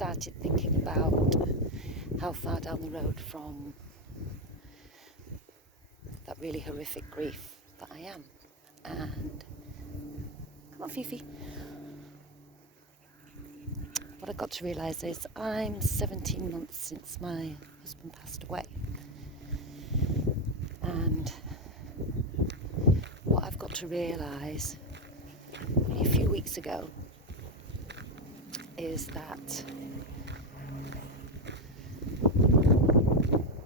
started thinking about how far down the road from that really horrific grief that I am. And come on, Fifi. What I got to realise is I'm 17 months since my husband passed away. And what I've got to realise only a few weeks ago is that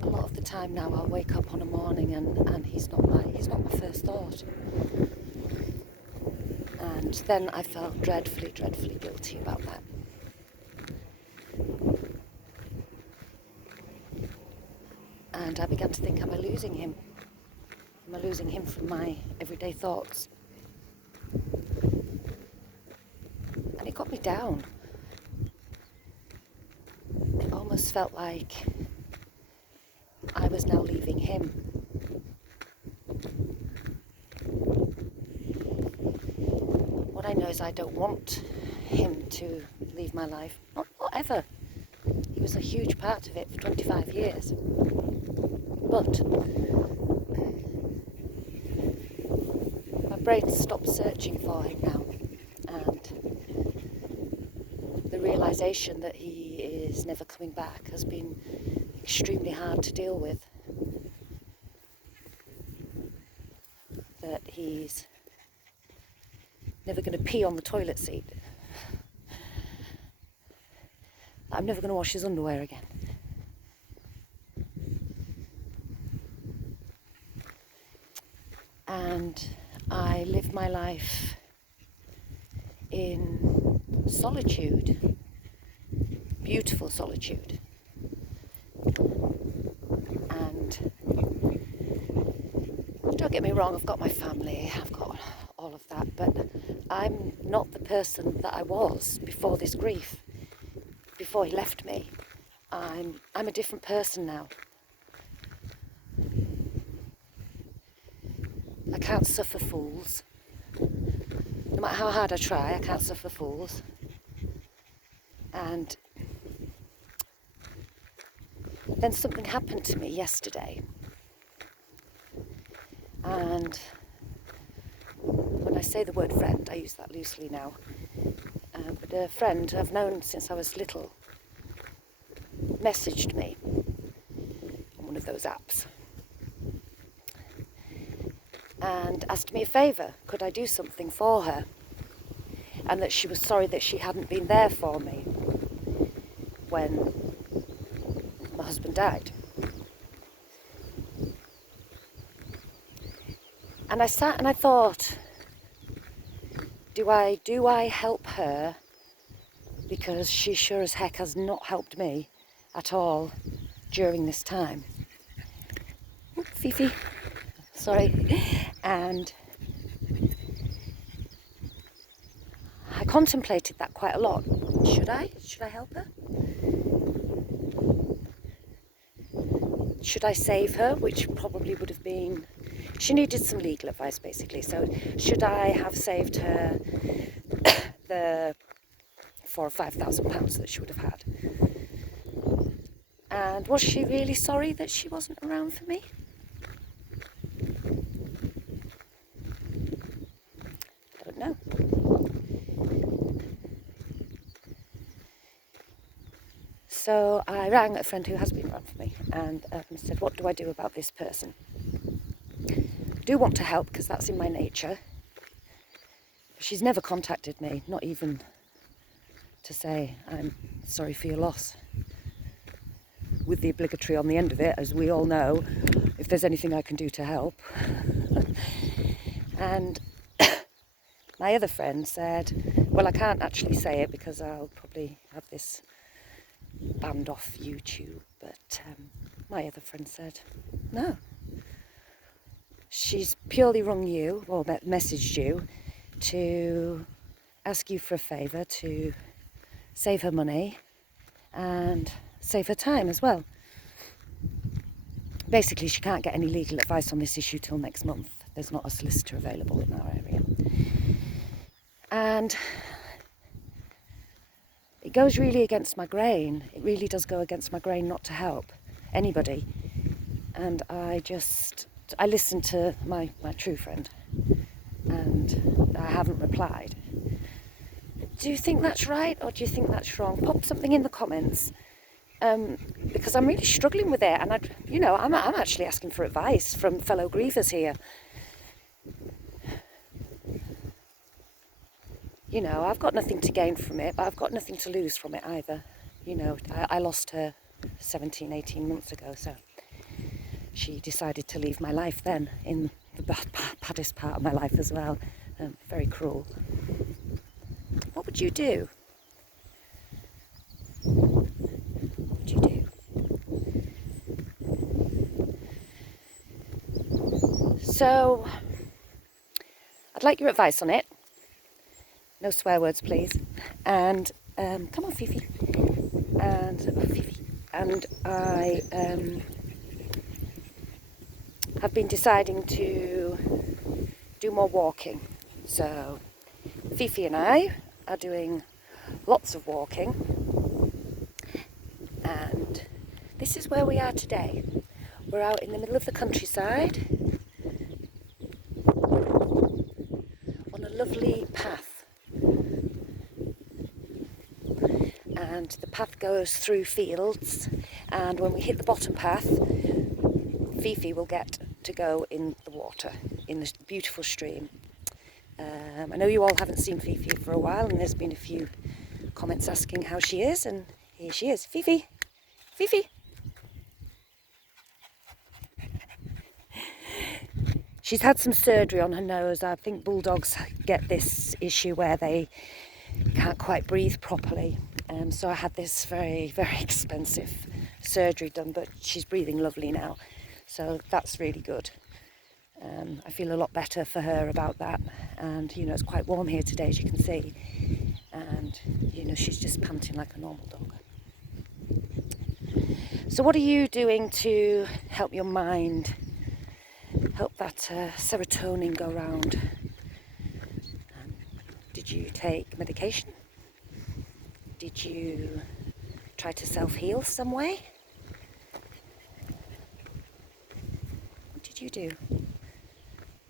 a lot of the time now I'll wake up on a morning and he's not my first thought. And then I felt dreadfully guilty about that. And I began to think, am I losing him? Am I losing him from my everyday thoughts? And it got me down. It almost felt like I was now leaving him. What I know is I don't want him to leave my life. Not ever. He was a huge part of it for 25 years. But my brain stopped searching for him now, and the realisation that he is never coming back has been extremely hard to deal with. That he's never going to pee on the toilet seat. I'm never going to wash his underwear again. And I live my life in solitude, beautiful solitude. And don't get me wrong, I've got my family, I've got all of that, but I'm not the person that I was before this grief, before he left me. I'm a different person now. I can't suffer fools. No matter how hard I try, I can't suffer fools. And then something happened to me yesterday. And when I say the word friend, I use that loosely now. But a friend I've known since I was little messaged me on one of those apps and asked me a favour. Could I do something for her? And that she was sorry that she hadn't been there for me when my husband died. And I sat and I thought, do I help her? Because she sure as heck has not helped me at all during this time. Oop, Fifi, sorry. And I contemplated that quite a lot. Should I help her? Should I save her? Which probably would have been, she needed some legal advice basically. So should I have saved her the £4,000 or £5,000 that she would have had? And was she really sorry that she wasn't around for me? I don't know. So I rang a friend who has been around for me and said, what do I do about this person? I do want to help because that's in my nature. She's never contacted me, not even to say, I'm sorry for your loss. With the obligatory on the end of it, as we all know, if there's anything I can do to help. And my other friend said, well, I can't actually say it because I'll probably have this banned off YouTube. But my other friend said, no. She's purely rung you, or messaged you, to ask you for a favour to save her money and save her time as well. Basically, she can't get any legal advice on this issue till next month. There's not a solicitor available in our area. And it goes really against my grain. It really does go against my grain not to help anybody. And I listened to my true friend, and I haven't replied. Do you think that's right, or do you think that's wrong? Pop something in the comments, because I'm really struggling with it, and I'm actually asking for advice from fellow grievers here. I've got nothing to gain from it, but I've got nothing to lose from it either. I lost her 17, 18 months ago, so she decided to leave my life then, in the baddest part of my life as well. Very cruel. What would you do? What would you do? So, I'd like your advice on it. No swear words, please. And come on, Fifi. And I have been deciding to do more walking. So Fifi and I are doing lots of walking. And this is where we are today. We're out in the middle of the countryside on a lovely path. And the path goes through fields, and when we hit the bottom path, Fifi will get to go in the water, in the beautiful stream. I know you all haven't seen Fifi for a while, and there's been a few comments asking how she is, and here she is. Fifi! Fifi! She's had some surgery on her nose. I think bulldogs get this issue where they can't quite breathe properly. So I had this very, very expensive surgery done, but she's breathing lovely now. So that's really good. I feel a lot better for her about that. And, it's quite warm here today, as you can see. And, she's just panting like a normal dog. So what are you doing to help your mind, help that serotonin go round? Did you take medication? Did you try to self-heal some way? What did you do?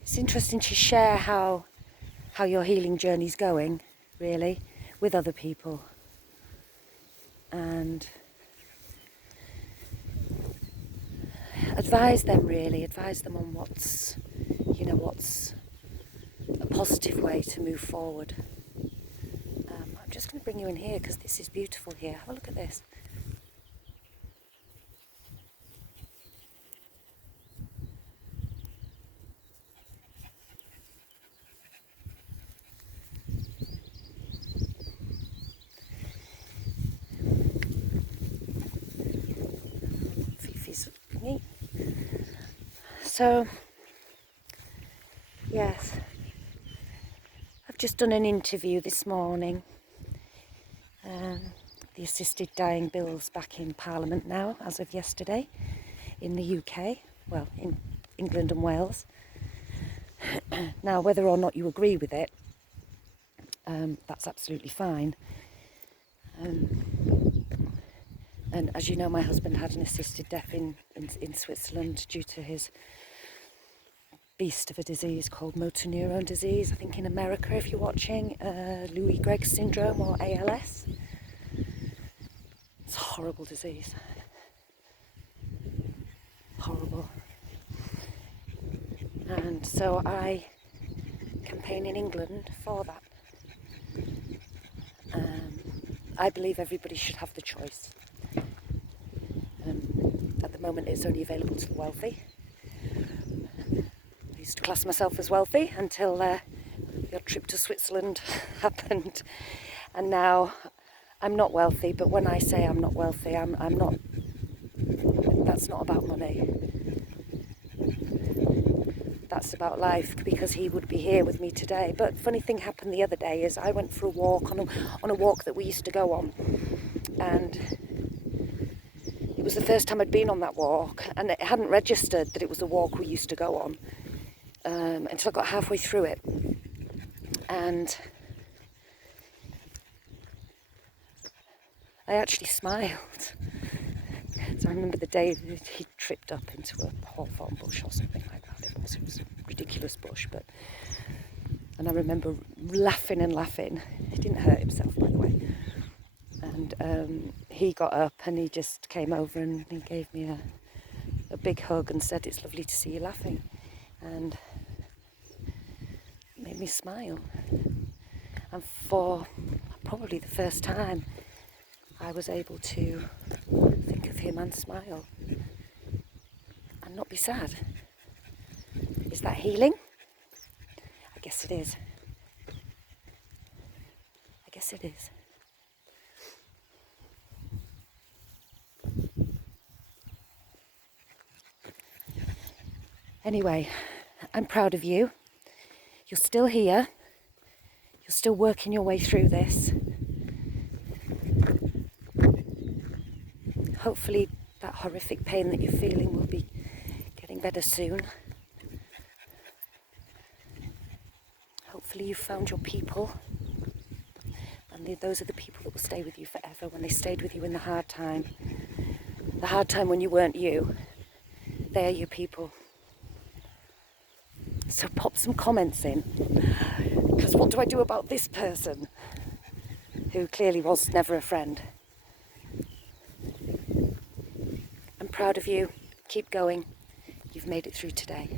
It's interesting to share how your healing journey's going, really, with other people. And advise them on what's a positive way to move forward. I'm just going to bring you in here because this is beautiful here. Have a look at this. Fifi's neat. So, yes, I've just done an interview this morning. The assisted dying bill's back in Parliament now, as of yesterday, in the UK, well, in England and Wales. Now, whether or not you agree with it, that's absolutely fine. And as you know, my husband had an assisted death in Switzerland due to his beast of a disease called motor neurone disease. I think in America, if you're watching, Louis Gregg syndrome or ALS. It's a horrible disease. Horrible. And so I campaign in England for that. I believe everybody should have the choice. At the moment it's only available to the wealthy. I used to class myself as wealthy until your trip to Switzerland happened, and now I'm not wealthy, but when I say I'm not wealthy, I'm not, that's not about money. That's about life, because he would be here with me today. But funny thing happened the other day is I went for a walk on a walk that we used to go on, and it was the first time I'd been on that walk, and it hadn't registered that it was a walk we used to go on until I got halfway through it. And I actually smiled. So I remember the day he tripped up into a hawthorn bush or something like that. It was a ridiculous bush, and I remember laughing and laughing. He didn't hurt himself, by the way. And he got up and he just came over and he gave me a big hug and said, "It's lovely to see you laughing," and made me smile. And for probably the first time, I was able to think of him and smile and not be sad. Is that healing? I guess it is. I guess it is. Anyway, I'm proud of you. You're still here. You're still working your way through this. Hopefully that horrific pain that you're feeling will be getting better soon. Hopefully you found your people. And those are the people that will stay with you forever. When they stayed with you in the hard time when you weren't you, they're your people. So pop some comments in, because what do I do about this person who clearly was never a friend? I'm proud of you. Keep going. You've made it through today.